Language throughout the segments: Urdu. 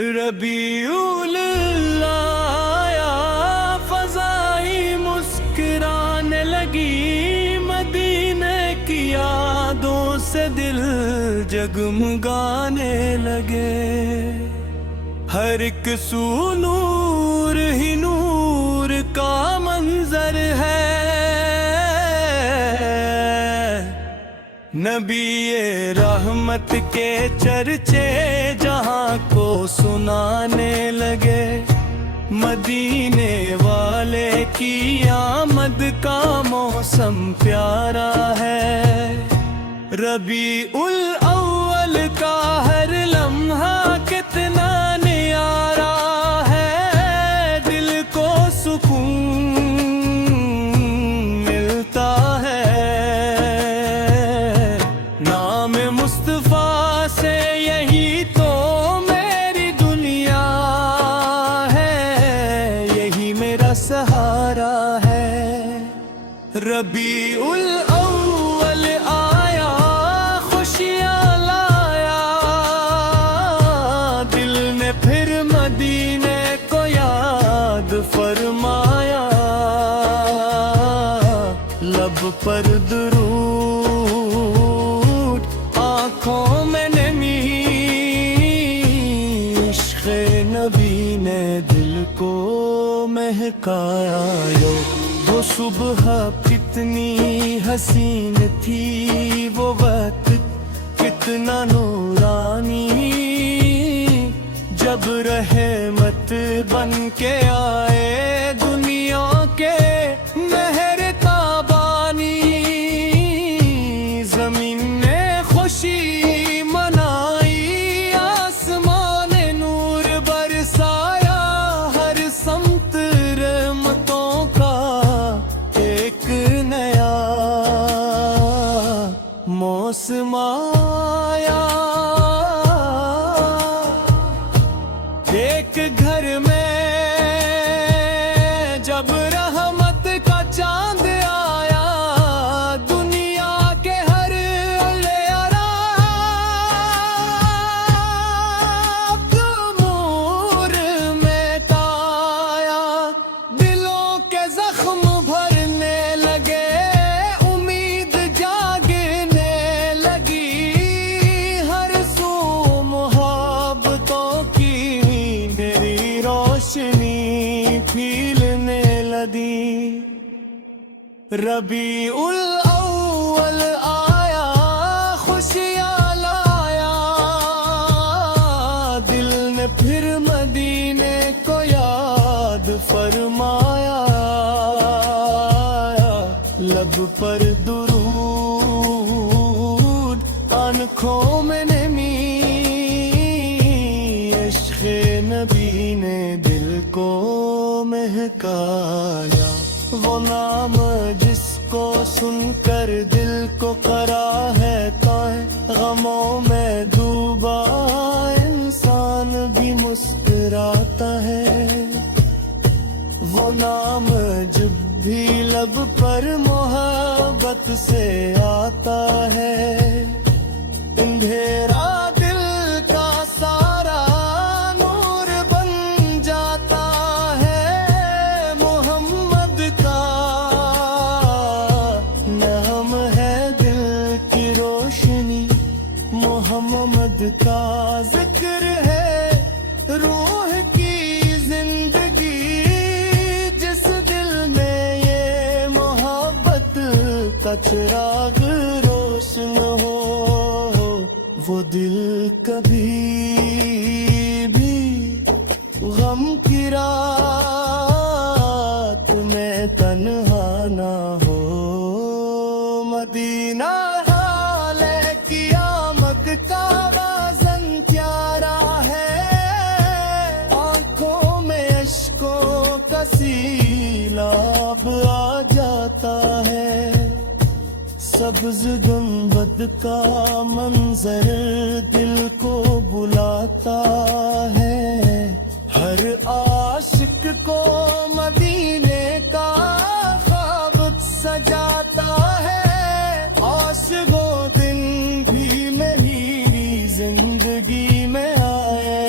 ربیع آیا، فضائی مسکرانے لگی، مدینے کی یادوں سے دل جگمگانے لگے، ہر ایک سو نور ہی نور کا منظر ہے، نبی رحمت کے چرچے جہاں کو سنانے لگے، مدینے والے کی آمد کا موسم پیارا ہے، ربیع الاول کا ہر لمحہ کتنا نیارا ہے، دل کو سکون ملتا ہے، نام مصطفیٰ سے یہی تو میری دنیا ہے، یہی میرا سہارا ہے، ربیع الاول آیا، خوشیاں لایا، دل نے پھر مدینے کو یاد فرمایا، لب پر درود، آنکھوں میں نمی، عشق نبی نے دل کو مہکایا، وہ صبح کتنی حسین تھی، وہ وقت کتنا نورانی، جب رحمت بن کے آئے دنیا کے مہر تابانی، زمین نے خوشی منائی، آسمان نور برسایا، ہر سمت رحمتوں کا ایک نیا موسم آیا، ایک گھر میں جب رحمت کا چاند آیا، دنیا کے ہر امور میں تایا، دلوں کے زخم بھرنے لگے، امید جاگنے لگی، ہر سو محبتوں کی میری روشنی پھیلنے لگی، ربیع الاول آیا، خوشیاں لایا، دل نے پھر مدینے کو یاد فرمایا، لب پر درود، آنکھوں میں نمی، عشق نبی نے دل کو مہکایا، وہ نام جس کو سن کر دل کو قرار ہے طے، غموں میں ڈوبا انسان بھی مسکراتا ہے، وہ نام جب بھی لب پر محبت سے آتا ہے، اندھیرا دل کا سارا نور بن جاتا ہے، محمد کا نام ہے دل کی روشنی، محمد کا ذکر ہے روح کی زندگی، جس دل میں یہ محبت کا چراغ روشن ہو، وہ دل کبھی بھی غم کی رات میں تنہا نہ ہو، مدینہ حال قیامت کا وازن پیارا ہے، آنکھوں میں اشکوں کا سیلاب آ جاتا ہے، سبز گنبد کا منظر دل کو بلاتا ہے، ہر عاشق کو مدینے کا خواب سجاتا ہے، عاشقوں دن بھی میری زندگی میں آئے،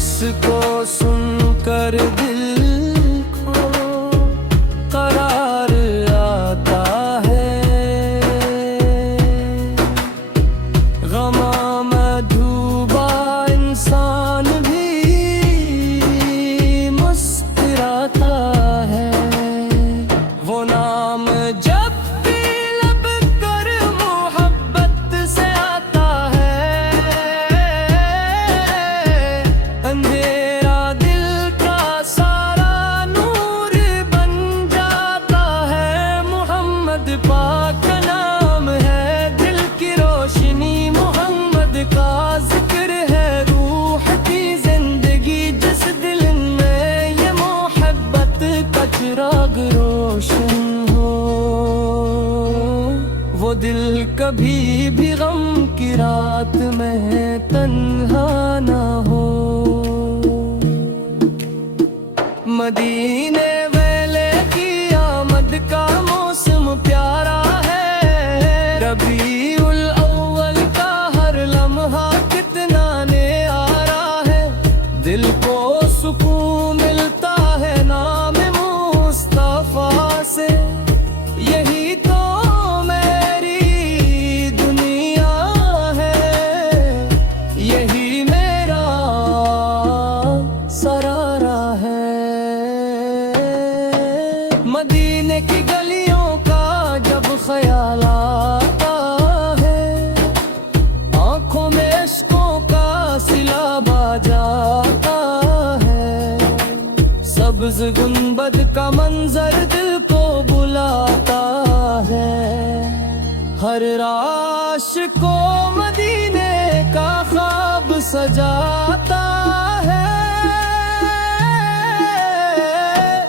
جس کو سن کر دل کو قرار آتا ہے، غماں میں ڈوبا انسان بھی مسکراتا ہے، وہ نام جب بھی لب کر محبت سے آتا ہے، اندھیرا دل کا سارا نور بن جاتا ہے، محمد پاک کا نام ہے دل کی روشنی، محمد کا ذکر ہے روح کی زندگی، جس دل میں یہ محبت کا چراغ روشن ہو، وہ دل کبھی بھی غم کی رات میں تنہا نہ ہو۔ مدینے ویلے کی آمد کا موسم پیارا ہے، ربیع الاول کا ہر لمحہ کتنا نیارا ہے، دل کو سکون ملتا ہے نام مصطفیٰ سے، یہی تو میری دنیا ہے، یہی میرا سرارا ہے۔ مدینے کی گلیوں کا جب خیال آتا ہے، آنکھوں میں عشقوں کا سیلاب آ جاتا ہے، سبز گنبد کا منظر دل کو بلاتا ہے، ہر عاشق کو مدینے کا خواب سجاتا ہے،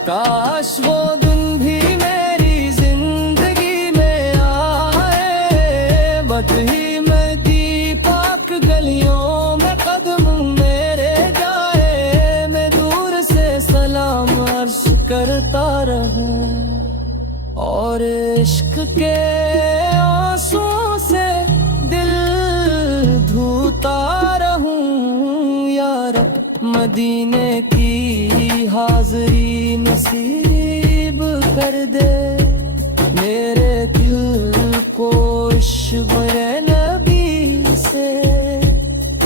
کاش وہ دن بھی میری زندگی میں آئے، بطہی میں دی پاک گلیوں میں قدم میرے جائے، میں دور سے سلام عرض کرتا رہوں اور عشق کے آنسوں سے دل دھوتا رہوں، یا رب مدینے کی حاضری نصیب کر دے، میرے دل کو عشق نبی سے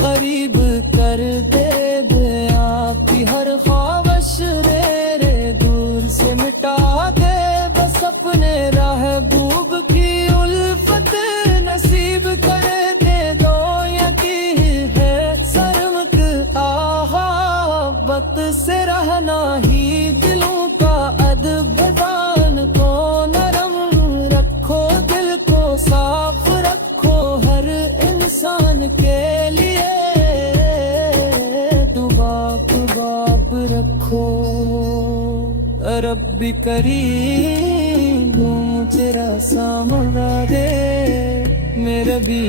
قریب کر دے، بیاں کی ہر خواہش رے دور سے مٹا دے، بس اپنے محبوب کی الفت نصیب کر دے، دو یقین ہے سرمت محبت سے رہنا ہی دلوں کا ادب، زبان کو نرم رکھو، دل کو صاف رکھو، ہر انسان کے لیے دعا باب رکھو، رب کریم تیرا سامنا دے، میرے بھی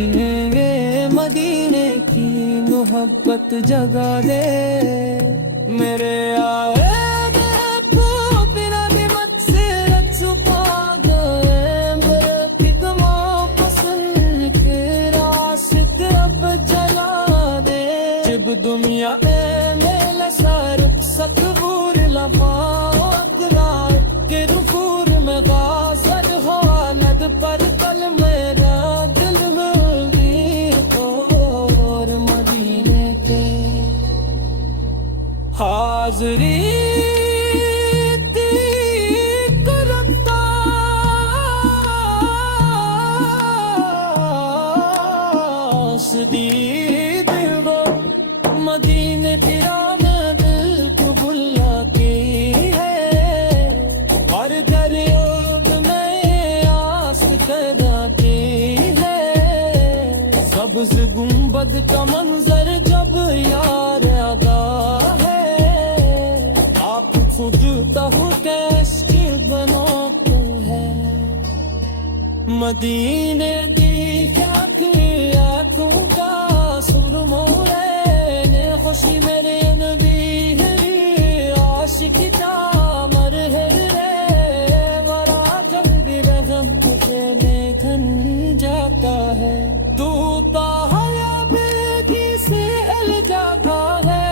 مدینے کی محبت جگا دے، میرے آئے کو بنا بھی مت سے چھپا گئے، میرے قدموں پسند کے راست رب جلا دے، جب دنیا میں سارک ستبور لمحات رات کے رفور میں غازل خواند پر کل میرا دل ملی اور مدینے کے حاضری کرتا صدید وہ مدینے تیرا دل کو بلاتی ہے، اور دریاب میں آس کراتی ہے، سبز گنبد کا منظر جب یار آگا ہے، آپ خود ہو کیسے بناتے ہیں، مدینے کی کیا آنکھوں کا سرمورے نے خوشی میرے نبی ہے، عاشقی کا مرحل رے ورا کر بھی رحم تجھے میں تھن جاتا ہے، دھوتا ہے بے سے الجاتا ہے،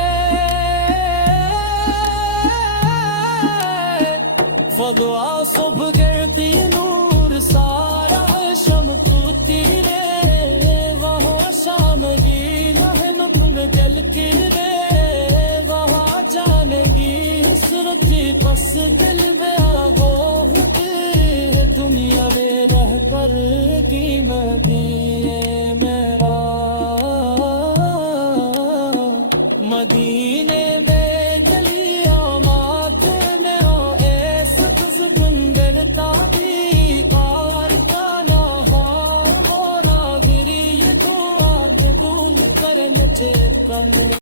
فضوا صبح کرتی نور سارا شم کو تیرے وہاں شام گی لہنت میں دل کی رے وہاں جانگی حسرت پس دل